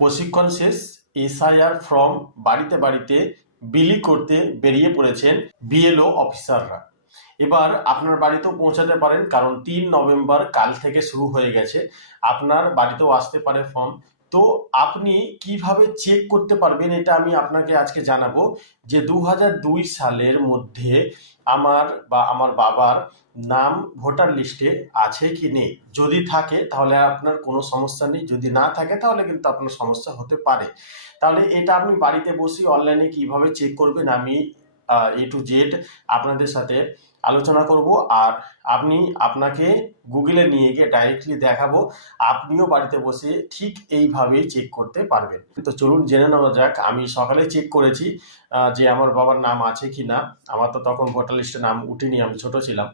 প্রশিক্ষণ শেষ। SIR form বাড়িতে বাড়িতে বিলি করতে বেরিয়ে পড়েছেন বিএলও অফিসাররা। এবার আপনার বাড়িতেও পৌঁছাতে পারেন, কারণ তিন নভেম্বর কাল থেকে শুরু হয়ে গেছে। আপনার বাড়িতেও আসতে পারে ফর্ম। তো আপনি কীভাবে চেক করতে পারবেন এটা আমি আপনাকে আজকে জানাব যে দু সালের মধ্যে আমার বা আমার বাবার নাম ভোটার লিস্টে আছে কি নেই। যদি থাকে, তাহলে আপনার কোনো সমস্যা নেই। যদি না থাকে, তাহলে কিন্তু আপনার সমস্যা হতে পারে। তাহলে এটা আপনি বাড়িতে বসে অনলাইনে কীভাবে চেক করবেন আমি এ টু জেড আপনাদের সাথে আলোচনা করব। আর আপনি আপনাকে গুগলে নিয়ে গিয়ে ডাইরেক্টলি দেখাবো। আপনিও বাড়িতে বসে ঠিক এইভাবেই চেক করতে পারবেন। তো চলুন জেনে নেওয়া যাক, আমি সকালে চেক করেছি যে আমার বাবার নাম আছে কি না আমার তো তখন ভোটার লিস্টে নাম উঠেনি, আমি ছোট ছিলাম।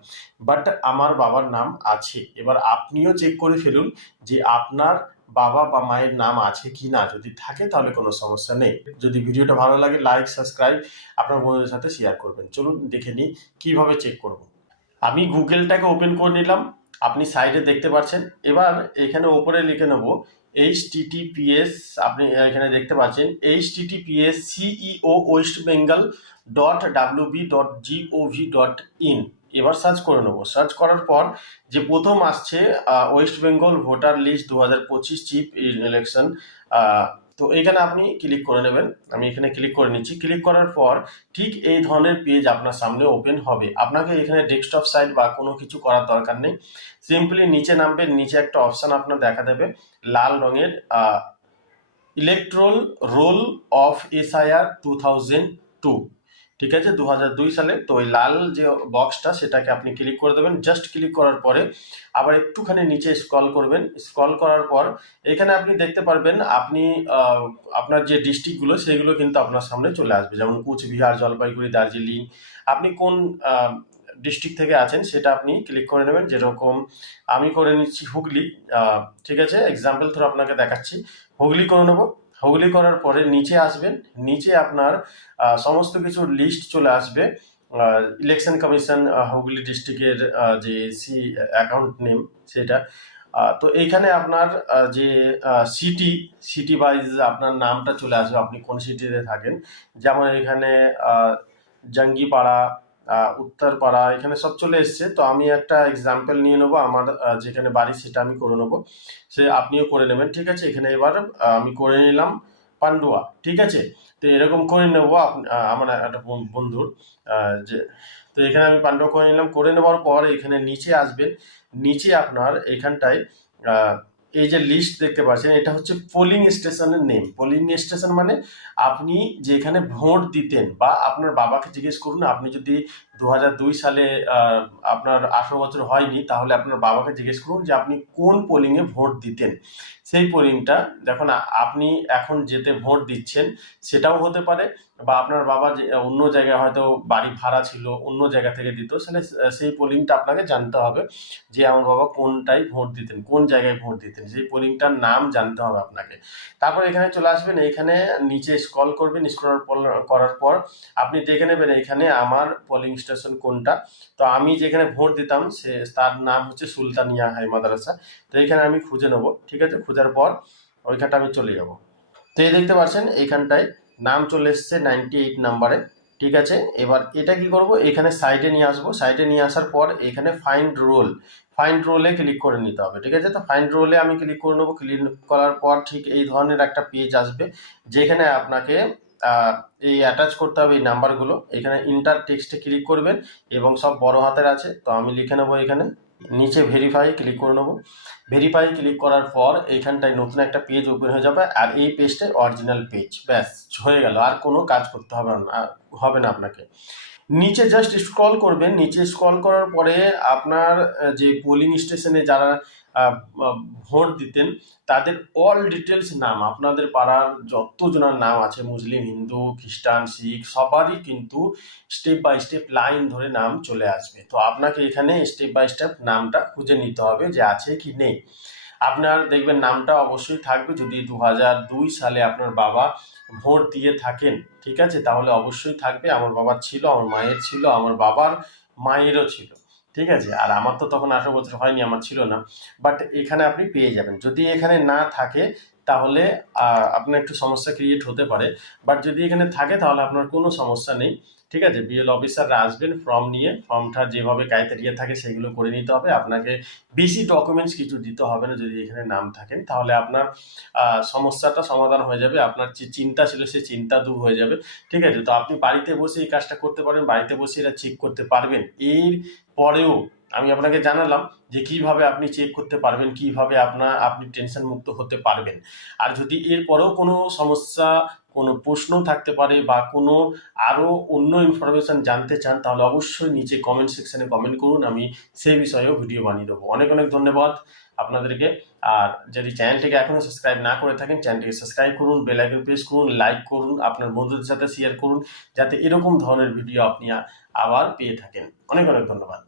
বাট আমার বাবার নাম আছে। এবার আপনিও চেক করে ফেলুন যে আপনার বাবা বা মায়ের নাম আছে কি না যদি থাকে তাহলে কোনো সমস্যা নেই। যদি ভিডিওটা ভালো লাগে লাইক সাবস্ক্রাইব আপনার বন্ধুদের সাথে শেয়ার করবেন। চলুন দেখে নিই, কীভাবে চেক করব। আমি গুগলটাকে ওপেন করে নিলাম, আপনি সাইডে দেখতে পাচ্ছেন। এবার এখানে ওপরে লিখে নেব এইচ টিটিপিএস আপনি এখানে দেখতে পাচ্ছেন H TTPS CEO West Bengal dot WB dot GOV dot in এবার সার্চ করে নেব। সার্চ করার পর যে প্রথম আসছে ওয়েস্ট বেঙ্গল ভোটার লিস্ট দু হাজার পঁচিশ চিফ ইলেকশন তো এইখানে আপনি ক্লিক করে নেবেন। আমি এখানে ক্লিক করে নিচ্ছি। ক্লিক করার পর ঠিক এই ধরনের পেজ আপনার সামনে ওপেন হবে। আপনাকে এখানে ডেস্কটপ সাইট বা কোনো কিছু করার দরকার নেই। সিম্পলি নিচে নামবেন, নিচে একটা অপশান আপনার দেখা দেবে, লাল রঙের electoral roll of SIR two thousand two ঠিক আছে? দু সালে। তো ওই লাল যে বক্সটা সেটাকে আপনি ক্লিক করে দেবেন। জাস্ট ক্লিক করার পরে আবার একটুখানি নিচে স্ক্রল করবেন। স্ক্রল করার পর এখানে আপনি দেখতে পারবেন, আপনি আপনার যে ডিস্ট্রিক্টগুলো সেগুলো কিন্তু আপনার সামনে চলে আসবে। যেমন কুচবিহার জলপাইগুড়ি, দার্জিলিং। আপনি কোন ডিস্ট্রিক্ট থেকে আছেন, সেটা আপনি ক্লিক করে নেবেন। যেরকম আমি করে নিচ্ছি হুগলি ঠিক আছে? এক্সাম্পল থ্রু আপনাকে দেখাচ্ছি। হুগলি করে নেব। হুগলি করার পরে নিচে আসবেন, নিচে আপনার সমস্ত কিছু লিস্ট চলে আসবে। ইলেকশন কমিশন হুগলি ডিস্ট্রিক্টের যে সি অ্যাকাউন্ট নেম সেটা। তো এইখানে আপনার যে সিটি সিটি ওয়াইজ আপনার নামটা চলে আসবে। আপনি কোন সিটিতে থাকেন? যেমন এখানে জঙ্গিপাড়া উত্তরপাড়া, এখানে সব চলে এসছে। তো আমি একটা এক্সাম্পল নিয়ে নেব আমার যেখানে বাড়ি সেটা আমি করে নেব। সে আপনিও করে নেবেন, ঠিক আছে? এখানে এবার আমি করে নিলাম পান্ডুয়া, ঠিক আছে? তো এরকম করে নেব আমার একটা বন- বন্ধুর যে, তো এখানে আমি পান্ডুয়া করে নিলাম। করে নেওয়ার পর এখানে নিচে আসবেন। নিচে আপনার এখানটায় এই যে লিস্ট দেখতে পাচ্ছেন, এটা হচ্ছে পোলিং স্টেশনের নেম পোলিং স্টেশন মানে আপনি যেখানে ভোট দিতেন বা আপনার বাবাকে জিজ্ঞেস করুন, আপনি যদি দু সালে আপনার আঠারো বছর হয়নি, তাহলে আপনার বাবাকে জিজ্ঞেস করুন যে আপনি কোন পোলিংয়ে ভোট দিতেন? সেই পোলিংটা যখন আপনি এখন যেতে ভোট দিচ্ছেন, সেটাও হতে পারে, বা আপনার বাবা অন্য জায়গায় হয়তো বাড়ি ভাড়া ছিল, অন্য জায়গা থেকে দিত তাহলে সেই পোলিংটা আপনাকে জানতে হবে যে আমার বাবা কোনটাই ভোট দিতেন, কোন জায়গায় ভোট দিতেন, সেই পোলিংটার নাম জানতে হবে আপনাকে। তারপর এখানে চলে আসবেন, এখানে নিচে স্ক্রল করবেন স্ক্রল করার পর আপনি দেখে নেবেন এখানে আমার পোলিং স্টেশন কোনটা? তো আমি যেখানে ভোট দিতাম, সে তার নাম হচ্ছে সুলতানিয়া হাই মাদ্রাসা। তো এখানে আমি খুঁজে নেব, ঠিক আছে? খোঁজার পর ওইখানটা আমি চলে যাব। তো এই দেখতে পাচ্ছেন, এইখানটায় নাম চলে এসছে নাইনটি এইট নাম্বারে ঠিক আছে? এবার এটা কি করব? এখানে সাইডে নিয়ে আসব। সাইডে নিয়ে আসার পর এখানে ফাইন্ড রোল ফাইন্ড রোলে ক্লিক করে নিতে হবে, ঠিক আছে? তো ফাইন্ড রোলে আমি ক্লিক করে নেব। ক্লিক করার পর ঠিক এই ধরনের একটা পেজ আসবে, যেখানে আপনাকে এই অ্যাটাচ করতে হবে এই নাম্বারগুলো এখানে ইন্টার টেক্সটে ক্লিক করবেন এবং সব বড় হাতের আছে। তো আমি লিখে নেব এখানে। নিচে ভেরিফাই ক্লিক করে নেব। ভেরিফাই ক্লিক করার পর এইখানটায় নতুন একটা পেজ ওপেন হয়ে যাবে আর এই পেজটাই অরিজিনাল পেজ ব্যাস, হয়ে গেল। আর কোনো কাজ করতে হবে না হবে না আপনাকে। নিচে জাস্ট স্ক্রল করবেন। নিচে স্ক্রল করার পরে আপনার যে পোলিং স্টেশনে যারা ভোট দিতেন, তাদের অল ডিটেলস নাম, আপনাদের পাড়ার যতজনের নাম আছে, মুসলিম, হিন্দু, খ্রিস্টান, শিখ, সবারই কিন্তু স্টেপ বাই স্টেপ লাইন ধরে নাম চলে আসবে। তো আপনাকে এখানে স্টেপ বাই স্টেপ নামটা খুঁজে নিতে হবে যে আছে কি নেই। আপনার দেখবেন নামটা অবশ্যই থাকবে। যদি দু সালে আপনার বাবা ভোট দিয়ে থাকেন, ঠিক আছে? তাহলে অবশ্যই থাকবে। আমার বাবার ছিল, আমার মায়ের ছিল, আমার বাবার মায়েরও ছিল, ঠিক আছে? আর আমার তো তখন আঠারো বছর হয়নি, আমার ছিল না। বাট এখানে আপনি পেয়ে যাবেন। যদি এখানে না থাকে, তাহলে আপনার একটু সমস্যা ক্রিয়েট হতে পারে। বাট যদি এখানে থাকে, তাহলে আপনার কোনো সমস্যা নেই। ঠিক আছে? বিএল অফিসাররা আসবেন ফর্ম নিয়ে ফর্মটা যেভাবে ক্রাইটেরিয়া থাকে সেগুলো করে নিতে হবে। আপনাকে বেশি ডকুমেন্টস কিছু দিতে হবে না যদি এখানে নাম থাকেন। তাহলে আপনার সমস্যাটা সমাধান হয়ে যাবে, আপনার যে চিন্তা ছিল সেই চিন্তা দূর হয়ে যাবে। ঠিক আছে? তো আপনি বাড়িতে বসে এই কাজটা করতে পারেন বাড়িতে বসে এটা চেক করতে পারবেন। এর পরেও আমি আপনাকে জানালাম যে কীভাবে আপনি চেক করতে পারবেন, কীভাবে আপনার আপনি টেনশন মুক্ত হতে পারবেন। আর যদি এরপরেও কোনো সমস্যা কোনো প্রশ্ন থাকতে পারে বা কোনো আরও অন্য ইনফরমেশন জানতে চান, তাহলে অবশ্যই নিচে কমেন্ট সেকশানে কমেন্ট করুন, আমি সেই বিষয়েও ভিডিও বানিয়ে দেবো। অনেক অনেক ধন্যবাদ আপনাদেরকে। আর যদি চ্যানেলটিকে এখনও সাবস্ক্রাইব না করে থাকেন, চ্যানেলটিকে সাবস্ক্রাইব করুন বেল আইকন প্রেস করুন লাইক করুন, আপনার বন্ধুদের সাথে শেয়ার করুন, যাতে এরকম ধরনের ভিডিও আপনি আবার পেয়ে থাকেন। অনেক অনেক ধন্যবাদ।